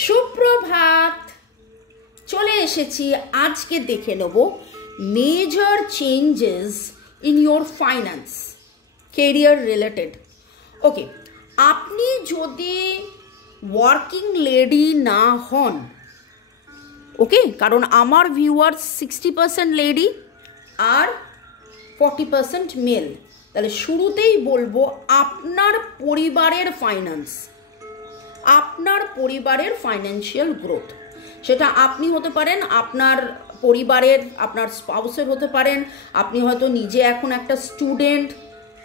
সুপ্রভাত, চলে এসেছি। আজকে দেখে নেব major changes in your finance, career related. Okay, আপনি যদি ওয়ার্কিং লেডি না হন, ওকে, কারণ আমার ভিউয়ার্স 60% লেডি আর 40% মেল, তাহলে শুরুতেই বলবো আপনার পরিবারের ফাইন্যান্স, আপনার পরিবারের ফাইন্যান্সিয়াল গ্রোথ, সেটা আপনি হতে পারেন, আপনার পরিবারের আপনার স্পাউসের হতে পারেন, আপনি হয়তো নিজে এখন একটা স্টুডেন্ট,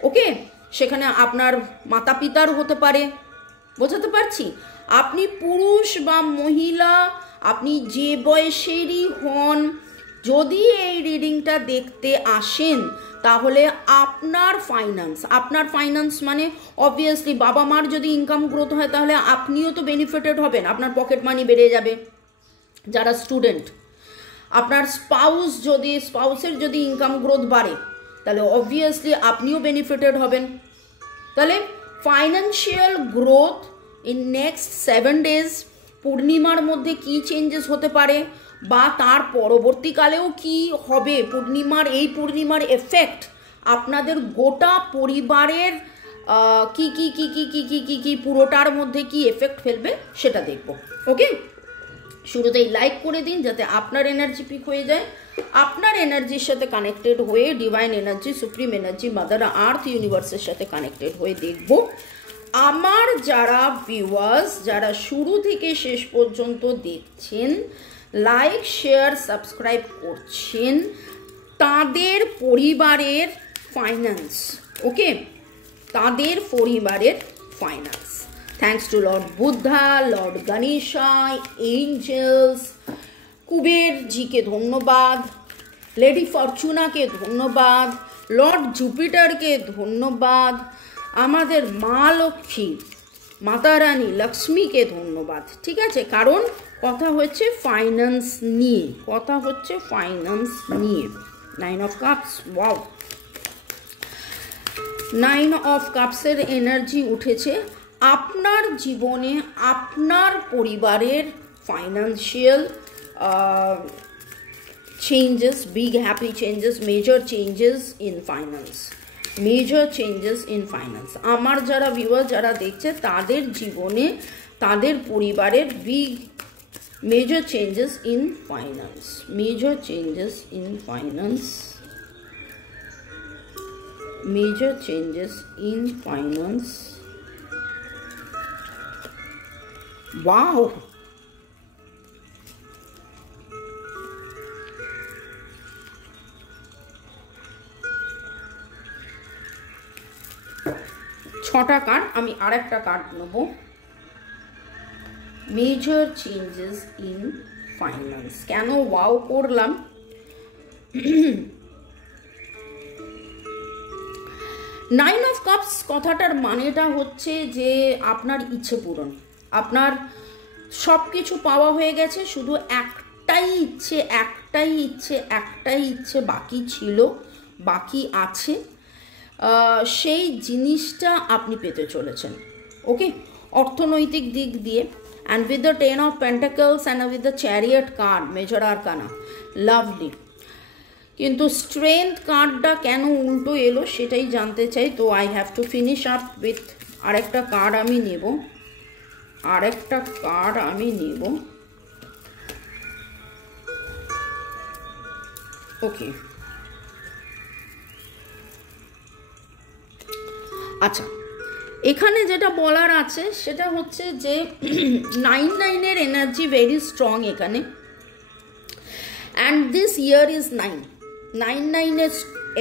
ওকে, সেখানে আপনার মাতা পিতার হতে পারে, বোঝাতে পারছি? আপনি পুরুষ বা মহিলা, আপনি যে বয়সেরই হন, যদি এই রিডিংটা দেখতে আসেন, তাহলে আপনার ফাইন্যান্স মানে অবভিয়াসলি বাবা মার যদি ইনকাম গ্রোথ হয় তাহলে আপনিও তো বেনিফিটেড হবেন, আপনার পকেট মানি বেড়ে যাবে যারা স্টুডেন্ট। আপনার স্পাউসের যদি ইনকাম গ্রোথ বাড়ে তাহলে অবভিয়াসলি আপনিও বেনিফিটেড হবেন। তাহলে financial growth in next 7 days, পূর্ণিমার মধ্যে কি চেঞ্জেস হতে পারে বা তার পরবর্তীকালেও কি হবে, পূর্ণিমার এফেক্ট আপনাদের গোটা পরিবারের কি কি কি কি কি কি কি কি পুরোটার মধ্যে কি এফেক্ট ফেলবে সেটা দেখব। ওকে, শুরুতেই লাইক করে দিন যাতে আপনার এনার্জি পিক হয়ে যায়, আপনার এনার্জির সাথে কানেক্টেড হয়ে divine energy, supreme energy, mother earth, ইউনিভার্সের সাথে কানেক্টেড হয়ে দেখব। আমার যারা ভিউয়ার্স, যারা শুরু থেকে শেষ পর্যন্ত দেখছেন, লাইক শেয়ার সাবস্ক্রাইব করছেন, তাদের পরিবারের ফাইন্যান্স, ওকে, তাদের পরিবারের finance, thanks to lord Buddha, lord Ganesha, angels, Kuber জিকে ধন্যবাদ, লেডি ফরচুনাকে ধন্যবাদ, লর্ড জুপিটারকে ধন্যবাদ, আমাদের মা লক্ষ্মী, মাতা রানী লক্ষ্মীকে ধন্যবাদ। ঠিক আছে, কারণ কথা হচ্ছে ফাইন্যান্স নিয়ে, 9 of cups, ওয়াও, 9 of cups-এর এনার্জি উঠেছে। আপনার জীবনে আপনার পরিবারের financial changes, big happy changes, major changes in finance, আমার যারা ভিউয়ার যারা দেখছে তাদের জীবনে তাদের পরিবারের big major changes in finance. Wow, ছটা কার্ড, আমি আরেকটা কার্ড নেব। মেজর চেঞ্জেস ইন ফাইন্যান্স, কেন ওয়াও করলাম? 9 of cups কথাটার মানেটা হচ্ছে যে আপনার ইচ্ছে পূরণ, আপনার সব কিছু পাওয়া হয়ে গেছে, শুধু একটাই ইচ্ছে বাকি ছিল, বাকি আছে, সেই জিনিসটা আপনি পেতে চলেছেন। ওকে, অর্থনৈতিক দিক দিয়ে, and with the 10 of Pentacles and with the chariot card, major arcana, lovely. কিন্তু স্ট্রেংথ কার্ডটা কেন উল্টো এলো সেটাই জানতে চাই, তো I have to finish up with আরেকটা কার্ড আমি নেব। ওকে, আচ্ছা, এখানে যেটা বলার আছে সেটা হচ্ছে যে 9-9-এর এনার্জি ভেরি স্ট্রং এখানে, অ্যান্ড দিস ইয়ার ইজ 9-9-এর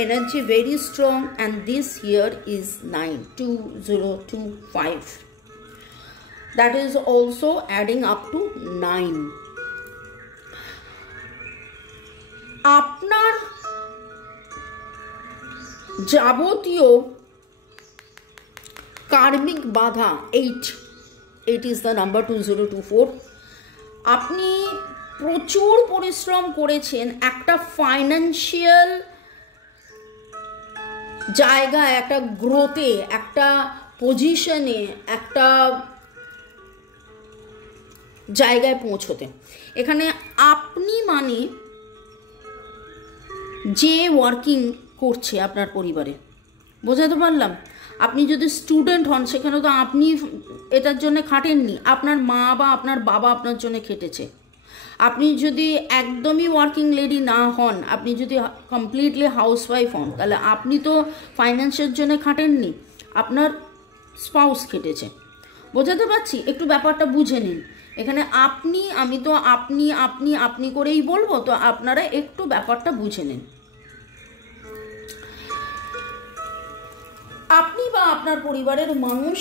energy very strong, and this year is 9, 2025, that is also adding up to 9. আপনার যাবতীয় কার্মিক বাধা, 8 is the number, 2024, আপনি প্রচুর পরিশ্রম করেছেন একটা ফাইন্যান্সিয়াল জায়গায়, একটা গ্রোথে, একটা পজিশনে, একটা জায়গায় পৌঁছতে। এখানে আপনি মানে যে ওয়ার্কিং করছে আপনার পরিবারে, বোঝাতে পারলাম? আপনি যদি স্টুডেন্ট হন সেখানে তো আপনি এটার জন্য খাটেননি, আপনার মা বা আপনার বাবা আপনার জন্য খেটেছে। আপনি যদি একদমই ওয়ার্কিং লেডি না হন, আপনি যদি কমপ্লিটলি হাউসওয়াইফ হন, তাহলে আপনি তো ফাইন্যান্সের জন্য খাটেননি, আপনার স্পাউস খেটেছে। বোঝাতে পারছি? একটু ব্যাপারটা বুঝে নিন। এখানে আপনি, আমি তো আপনি আপনি আপনি করেই বলবো, তো আপনারা একটু ব্যাপারটা বুঝে নিন। আপনি বা আপনার পরিবারের মানুষ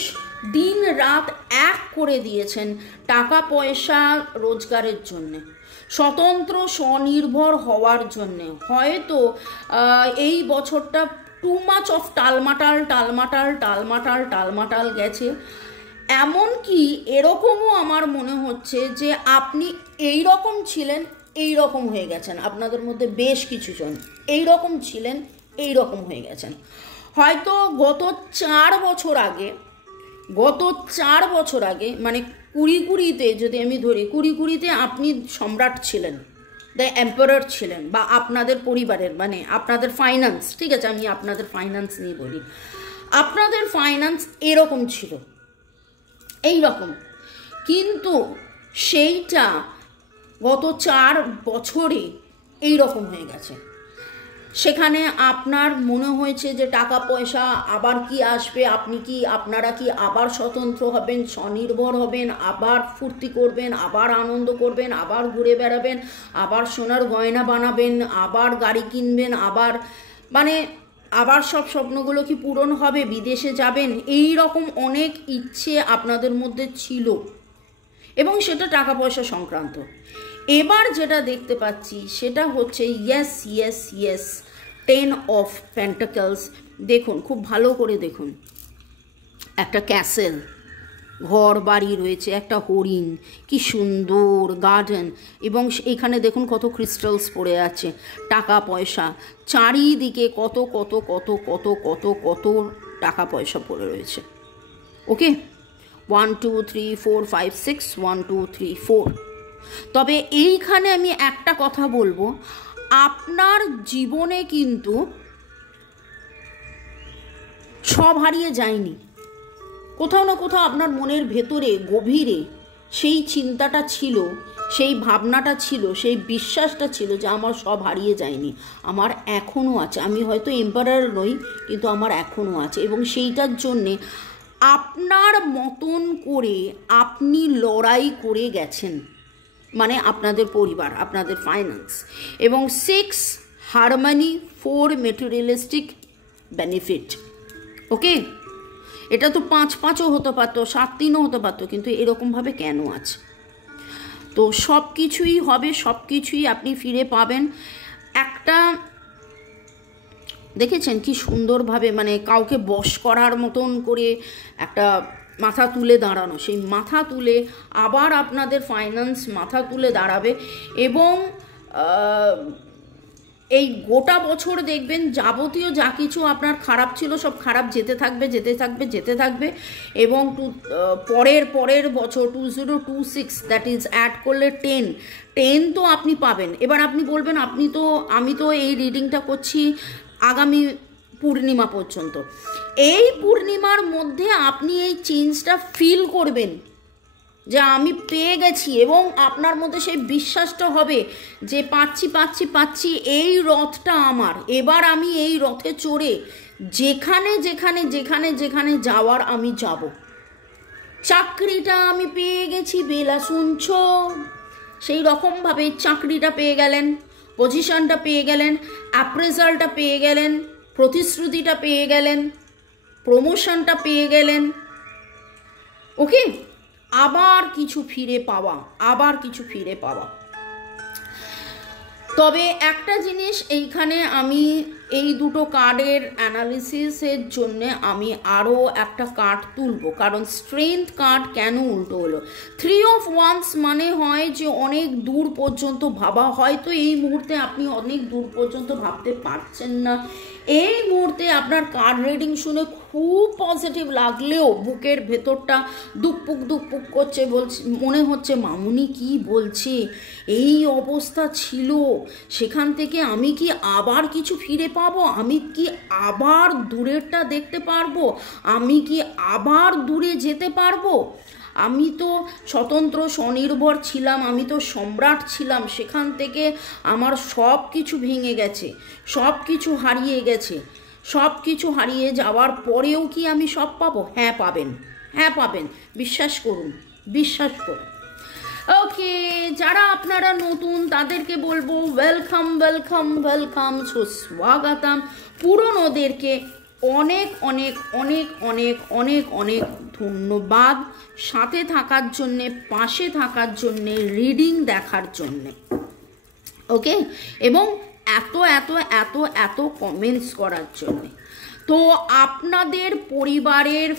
দিন রাত এক করে দিয়েছেন টাকা পয়সা রোজগারের জন্যে, স্বতন্ত্র স্বনির্ভর হওয়ার জন্যে। হয়তো এই বছরটা টু মাচ অফ টালমাটাল টালমাটাল টালমাটাল টালমাটাল গেছে। এমনকি এরকমও আমার মনে হচ্ছে যে আপনি এই রকম ছিলেন, এই রকম হয়ে গেছেন। আপনাদের মধ্যে বেশ কিছু জন এই রকম ছিলেন, এই রকম হয়ে গেছেন। হয়তো গত 4 বছর আগে মানে 20 যদি আমি ধরি, 20 আপনি সম্রাট ছিলেন, দ্য এম্পারার ছিলেন, বা আপনাদের পরিবারের মানে আপনাদের ফাইন্যান্স, ঠিক আছে আমি আপনাদের ফাইন্যান্স নিয়ে বলি, আপনাদের ফাইন্যান্স এরকম ছিল, এই রকম। কিন্তু সেইটা গত 4 বছরে এই রকম হয়ে গেছে। সেখানে আপনার মনে হয়েছে যে টাকা পয়সা আবার কি আসবে, আপনারা কি আবার স্বতন্ত্র হবেন, স্বনির্ভর হবেন, আবার ফুর্তি করবেন, আবার আনন্দ করবেন, আবার ঘুরে বেড়াবেন, আবার সোনার গয়না বানাবেন, আবার গাড়ি কিনবেন, আবার সব স্বপ্নগুলো কি পূরণ হবে, বিদেশে যাবেন, এই রকম অনেক ইচ্ছে আপনাদের মধ্যে ছিল, এবং সেটা টাকা পয়সা সংক্রান্ত। এবার যেটা দেখতে পাচ্ছি সেটা হচ্ছে ইয়েস 10 অফ পেন্টাকলস। দেখুন, খুব ভালো করে দেখুন, একটা ক্যাসেল, ঘর বাড়ি রয়েছে, একটা হরিণ, কি সুন্দর গার্ডেন, এবং এখানে দেখুন কত ক্রিস্টালস পড়ে আছে, টাকা পয়সা চারিদিকে কত কত কত কত কত কত টাকা পয়সা পড়ে রয়েছে। ওকে, 1 2 3 4 5 6 1 2 3 4। তবে এইখানে আমি একটা কথা বলবো, আপনার জীবনে কিন্তু সব হারিয়ে যায়নি। কোথাও না কোথাও আপনার মনের ভেতরে গভীরে সেই চিন্তাটা ছিল, সেই ভাবনাটা ছিল, সেই বিশ্বাসটা ছিল যে আমার সব হারিয়ে যায়নি, আমার এখনও আছে। আমি হয়তো এম্পারার নই, কিন্তু আমার এখনও আছে, এবং সেইটার জন্যে আপনার মতন করে আপনি লড়াই করে গেছেন, মানে আপনাদের পরিবার, আপনাদের ফাইন্যান্স। এবং 6 হারমোনি, 4 মেটেরিয়ালিস্টিক বেনিফিট। ওকে, এটা তো 5-5ও হতে পারতো, 7-3ও হতে পারতো, কিন্তু এরকমভাবে কেন আছে? তো সব কিছুই হবে, সব কিছুই আপনি ফিরে পাবেন। একটা দেখেছেন কি সুন্দরভাবে, মানে কাউকে বশ করার মতন করে একটা মাথা তুলে দাঁড়ানো, সেই মাথা তুলে আবার আপনাদের ফাইন্যান্স মাথা তুলে দাঁড়াবে। এবং এই গোটা বছর দেখবেন যাবতীয় যা কিছু আপনার খারাপ ছিল সব খারাপ যেতে থাকবে। এবং পরের বছর 2026, দ্যাট ইজ অ্যাড করলে 10 তো আপনি পাবেন। এবার আপনি বলবেন আমি তো এই রিডিংটা করছি আগামী পূর্ণিমা পর্যন্ত। এই পূর্ণিমার মধ্যে আপনি এই চেঞ্জটা ফিল করবেন যে আমি পেয়ে গেছি, এবং আপনার মধ্যে সেই বিশ্বাসটা হবে যে পাচ্ছি, এই রথটা আমার, এবার আমি এই রথে চড়ে যেখানে যাওয়ার আমি যাব। চাকরিটা আমি পেয়ে গেছি, বেলা শুনছ, সেই রকমভাবে চাকরিটা পেয়ে গেলেন, পজিশনটা পেয়ে গেলেন, অ্যাপ্রেজালটা পেয়ে গেলেন, প্রতিশ্রুতিটা পেয়ে গেলেন, প্রমোশনটা পেয়ে গেলেন। ওকে, আবার কিছু ফিরে পাওয়া। তবে একটা জিনিস এইখানে আমি এই দুটো কার্ডের অ্যানালিসিসের জন্য আমি আরও একটা কার্ড তুলবো, কারণ স্ট্রেংথ কার্ড কেন উল্টো হলো। 3 অফ ওয়ান্স মানে হয় যে অনেক দূর পর্যন্ত ভাবা, হয়তো এই মুহূর্তে আপনি অনেক দূর পর্যন্ত ভাবতে পারছেন না, এই মুহূর্তে আপনার কার্ড রিডিং শুনে খুব পজিটিভ লাগলেও বুকের ভেতরটা দুকপুক দুকপুক করছে, বলছে মনে হচ্ছে মামুনি কি বলছে, এই অবস্থা ছিল, সেখান থেকে আমি কি আবার কিছু ফিরে পাবো, আমি কি আবার দূরেরটা দেখতে পারবো, আমি কি আবার দূরে যেতে পারবো, আমি তো স্বতন্ত্র স্বনির্ভর ছিলাম, আমি তো সম্রাট ছিলাম, সেখান থেকে আমার সব কিছু ভেঙে গেছে, সব কিছু হারিয়ে গেছে, সব কিছু হারিয়ে যাওয়ার পরেও কি আমি সব পাবো? হ্যাঁ পাবেন, হ্যাঁ পাবেন, বিশ্বাস করুন, বিশ্বাস করুন। ওকে, যারা আপনারা নতুন তাদেরকে বলবো ওয়েলকাম ওয়েলকাম ওয়েলকাম, সুস্বাগতম। পুরনোদেরকে অনেক অনেক অনেক অনেক অনেক অনেক ধন্যবাদ সাথে থাকার জন্যে, পাশে থাকার জন্যে, রিডিং দেখার জন্যে। ওকে, এবং এত এত এত এত কমেন্টস করার জন্যে। তো আপনাদের পরিবারের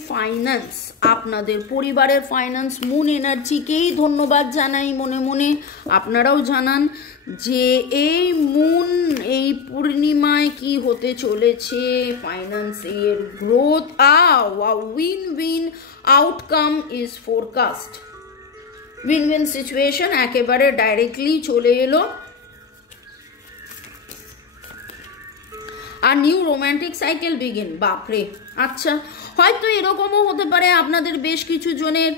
ফাইন্যান্স মুন এনার্জিকেই ধন্যবাদ জানাই মনে মনে। আপনারাও জানান যে এই মুন এই পূর্ণিমায় কি হতে চলেছে, ফাইন্যান্সের growth, win win outcome is forecast, win win situation একেবারে ডাইরেক্টলি চলে এলো। আর নিউ রোম্যান্টিক সাইকেল বিগিন, বাপরে। আচ্ছা, হয়তো এরকমও হতে পারে আপনাদের বেশ কিছু জনের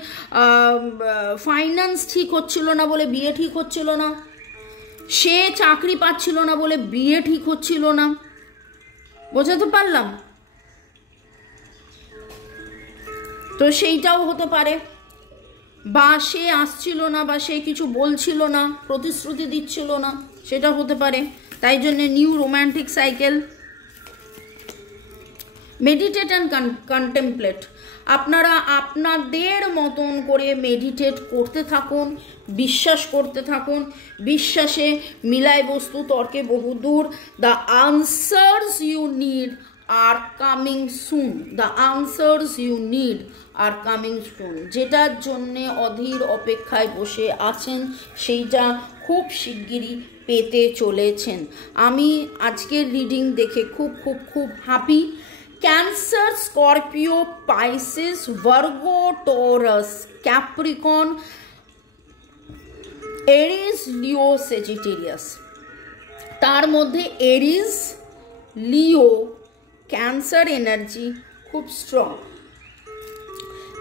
ফাইন্যান্স ঠিক হচ্ছিল না বলে বিয়ে ঠিক হচ্ছিল না, সে চাকরি পাচ্ছিল না বলে বিয়ে ঠিক হচ্ছিল না, বোঝাতে পারলাম? তো সেইটাও হতে পারে, বা সে আসছিল না, বা সে কিছু বলছিল না, প্রতিশ্রুতি দিচ্ছিল না, সেটা হতে পারে। তাই জন্য new romantic cycle. Meditate and contemplate, আপনারা আপনাদের মতন করে মেডিটেট করতে থাকুন, বিশ্বাস করতে থাকুন, বিশ্বাসে মিলায় বস্তু তর্কে বহুদূর। The answers you need are coming soon, the answers you need are coming soon. যেটার জন্যে অধীর অপেক্ষায় বসে আছেন সেইটা খুব শিগগিরই পেতে চলেছেন। আমি আজকের রিডিং দেখে খুব খুব খুব happy. Cancer, Scorpio, Pisces, Virgo, Taurus, Capricorn, Aries, Leo, Sagittarius. তার মধ্যে এরিস, লিও, ক্যান্সার এনার্জি খুব স্ট্রং।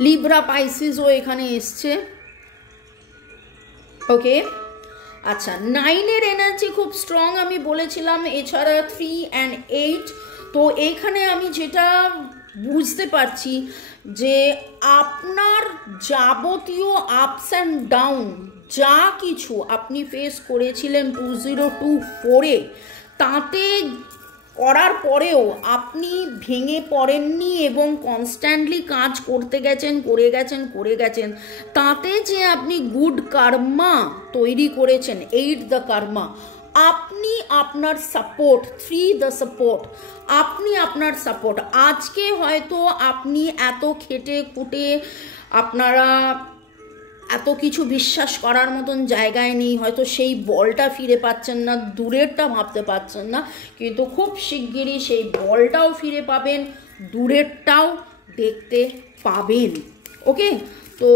লিব্রা, পাইসিসও এখানে এসছে। ওকে, আচ্ছা, 9-এর এনার্জি খুব স্ট্রং আমি বলেছিলাম, এছাড়া 3 and 8। তো এখানে আমি যেটা বুঝতে পারছি যে আপনার যাবতীয় আপস অ্যান্ড ডাউন যা কিছু আপনি ফেস করেছিলেন 2024-এ, তাতে করার পরেও আপনি ভেঙে পড়েননি এবং কনস্ট্যান্টলি কাজ করে গেছেন, তাতে যে আপনি গুড কার্মা তৈরি করেছেন, 8 দ্য কার্মা। আপনি আপনার সাপোর্ট, 3 দ্য সাপোর্ট, আপনি আপনার সাপোর্ট। আজকে হয়তো আপনি এত খেটে খুঁটে আপনারা এত কিছু বিশ্বাস করার মতন জায়গায় নেই, হয়তো সেই বলটা ফিরে পাচ্ছেন না, দূরেরটা ভাবতে পারছেন না, কিন্তু খুব শিগগিরই সেই বলটাও ফিরে পাবেন, দূরেরটাও দেখতে পাবেন। ওকে, তো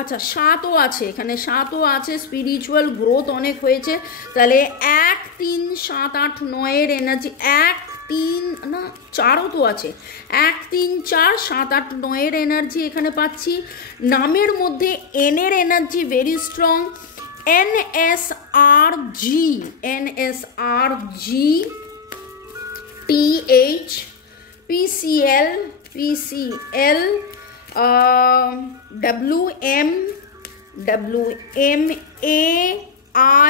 আচ্ছা, 7ও আছে এখানে, 7ও আছে, স্পিরিচুয়াল গ্রোথ অনেক হয়েছে। তাহলে 1, 3, 7, 8, 9-এর এনার্জি, 1, 3 না 4ও তো আছে, 1, 3, 4, 7, 8, 9-এর এনার্জি এখানে পাচ্ছি। নামের মধ্যে এনের energy very strong. NSRG, TH, PCL, WM,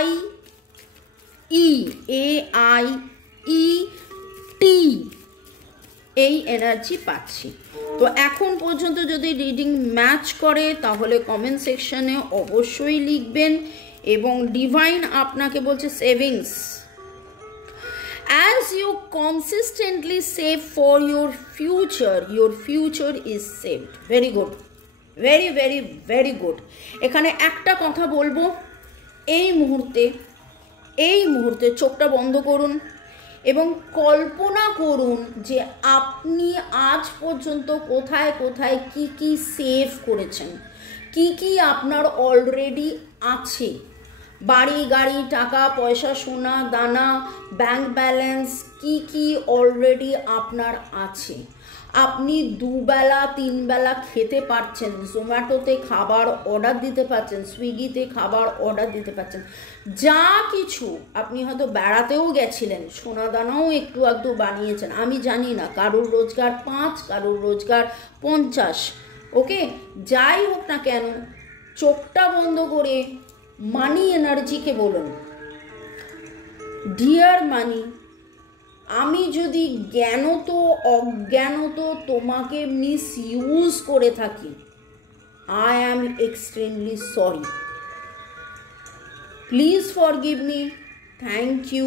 AIET, এই এনার্জি পাচ্ছি। তো এখন পর্যন্ত যদি রিডিং ম্যাচ করে তাহলে কমেন্ট সেকশনে অবশ্যই লিখবেন। এবং ডিভাইন আপনাকে বলছে savings, As you consistently save for your future is saved. Very good, very very very good. এখানে একটা কথা বলবো, এই মুহূর্তে চোখটা বন্ধ করুন এবং কল্পনা করুন যে আপনি আজ পর্যন্ত কোথায় কোথায় কি কি সেভ করেছেন, কি কি আপনার অলরেডি আছে, বাড়ি গাড়ি টাকা পয়সা সোনা দানা ব্যাংক ব্যালেন্স কি কি অলরেডি আপনার আছে। আপনি দুবেলা তিনবেলা খেতে পারছেন, জোম্যাটোতে খাবার অর্ডার দিতে পারছেন, সুইগিতে খাবার অর্ডার দিতে পারছেন, যা কিছু আপনি হয়তো বেড়াতেও গেছিলেন, সোনা দানাও একটু আধটু বানিয়েছেন, আমি জানি না, কারোর রোজগার 5, কারোর রোজগার 50, ওকে, যাই হোক না কেন, চোখটা বন্ধ করে মানি এনার্জিকে বলুন, ডিয়ার মানি, আমি যদি জ্ঞানত অজ্ঞানত তোমাকে মিসইউজ করে থাকি, I am extremely sorry, please forgive me, thank you,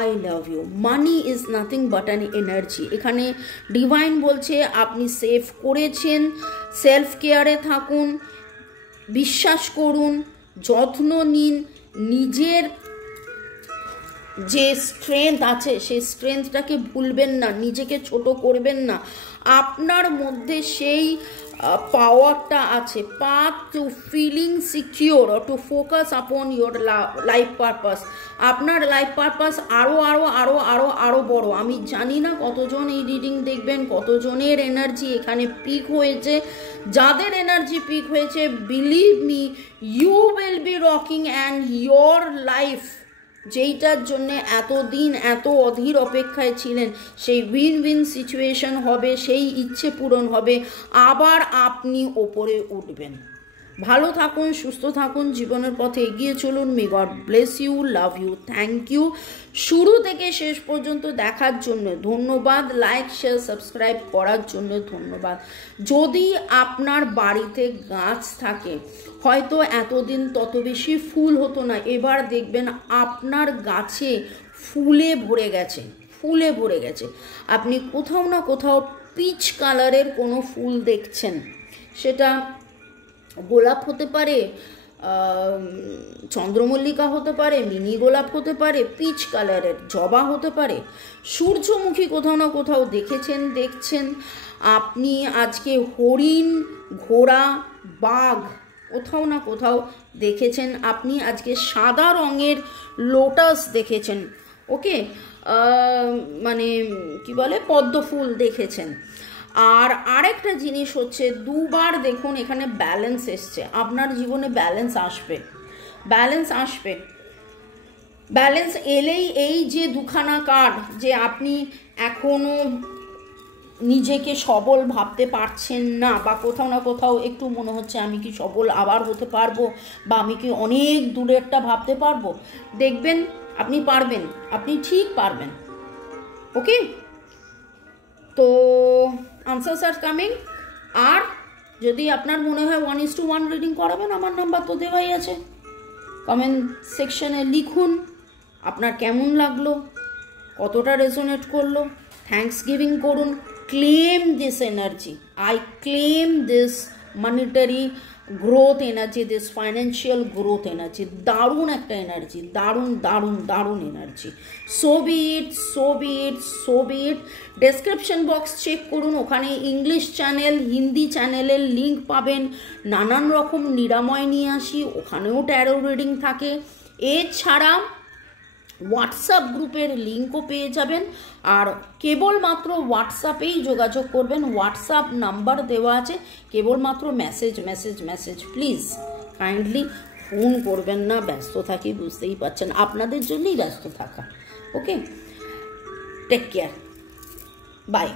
I love you. Money is nothing but an energy. এখানে ডিভাইন বলছে আপনি সেভ করেছেন, সেলফ কেয়ারে থাকুন, বিশ্বাস করুন, যত্ন নিন, নিজের যে স্ট্রেংথ আছে সেই স্ট্রেংথটাকে ভুলবেন না, নিজেকে ছোট করবেন না, আপনার মধ্যে সেই পাওয়ারটা আছে, path to feeling secure or to focus upon your life purpose. আপনার লাইফ পারপাস আরও আরও আরও আরও আরও বড়। আমি জানি না কতজন এই রিডিং দেখবেন, কতজনের এনার্জি এখানে পিক হয়েছে, যাদের এনার্জি পিক হয়েছে, believe me, you will be rocking and your life যেইটার জন্যে এতদিন এত অধীর অপেক্ষায় ছিলেন, সেই উইন উইন সিচুয়েশন হবে, সেই ইচ্ছে পূরণ হবে, আবার আপনি ওপরে উঠবেন। ভালো থাকুন, সুস্থ থাকুন, জীবনের পথে এগিয়ে চলুন। May God bless you, love you, thank you. শুরু থেকে শেষ পর্যন্ত দেখার জন্য ধন্যবাদ, লাইক শেয়ার সাবস্ক্রাইব করার জন্য ধন্যবাদ। যদি আপনার বাড়িতে গাছ থাকে, হয়তো এতদিন তত বেশি ফুল হতো না, এবার দেখবেন আপনার গাছে ফুলে ভরে গেছে, ফুলে ভরে গেছে। আপনি কোথাও না কোথাও পিচ কালারের কোনো ফুল দেখছেন, সেটা গোলাপ হতে পারে, চন্দ্রমল্লিকা হতে পারে, মিনি গোলাপ হতে পারে, পিচ কালারের জবা হতে পারে, সূর্যমুখী কোথাও না কোথাও দেখছেন। আপনি আজকে হরিণ, ঘোড়া, বাঘ কোথাও না কোথাও দেখেছেন, আপনি আজকে সাদা রঙের লোটাস দেখেছেন, ওকে, মানে কি বলে পদ্ম ফুল দেখেছেন। আর আরেকটা জিনিস হচ্ছে, দুবার দেখুন এখানে ব্যালেন্স এসছে, আপনার জীবনে ব্যালেন্স আসবে, ব্যালেন্স এলেই এই যে দুখানা কার্ড, যে আপনি এখনো নিজেকে সবল ভাবতে পারছেন না, বা কোথাও না কোথাও একটু মনে হচ্ছে আমি কি সবল আবার হতে পারবো, বা আমি কি অনেক দূরেরটা ভাবতে পারবো, দেখবেন আপনি পারবেন, আপনি ঠিক পারবেন, ওকে। তো আনসার্স আর কামিং। আর যদি আপনার মনে হয় 1:1 রিডিং করাবেন, আমার নাম্বার তো দেওয়াই আছে, কমেন্ট সেকশনে লিখুন আপনার কেমন লাগলো, কতটা রেজোনেট করলো, থ্যাঙ্কস গিভিং করুন, claim this energy, I claim this monetary growth energy, this financial growth energy. দারুণ একটা এনার্জি, দারুণ এনার্জি। সো বি ইট। ডেসক্রিপশন বক্স চেক করুন, ওখানে ইংলিশ চ্যানেল, হিন্দি চ্যানেলের লিঙ্ক পাবেন, নানান রকম নিরাময় নিয়ে আসি, ওখানেও ট্যারো রিডিং থাকে। এছাড়া হোয়াটসঅ্যাপ গ্রুপের লিঙ্কও পেয়ে যাবেন, আর কেবলমাত্র হোয়াটসঅ্যাপেই যোগাযোগ করবেন, হোয়াটসঅ্যাপ নাম্বার দেওয়া আছে, কেবলমাত্র মেসেজ। প্লিজ কাইন্ডলি ফোন করবেন না, ব্যস্ত থাকি, বুঝতেই পারছেন, আপনাদের জন্যই ব্যস্ত থাকা, ওকে। Take care, by.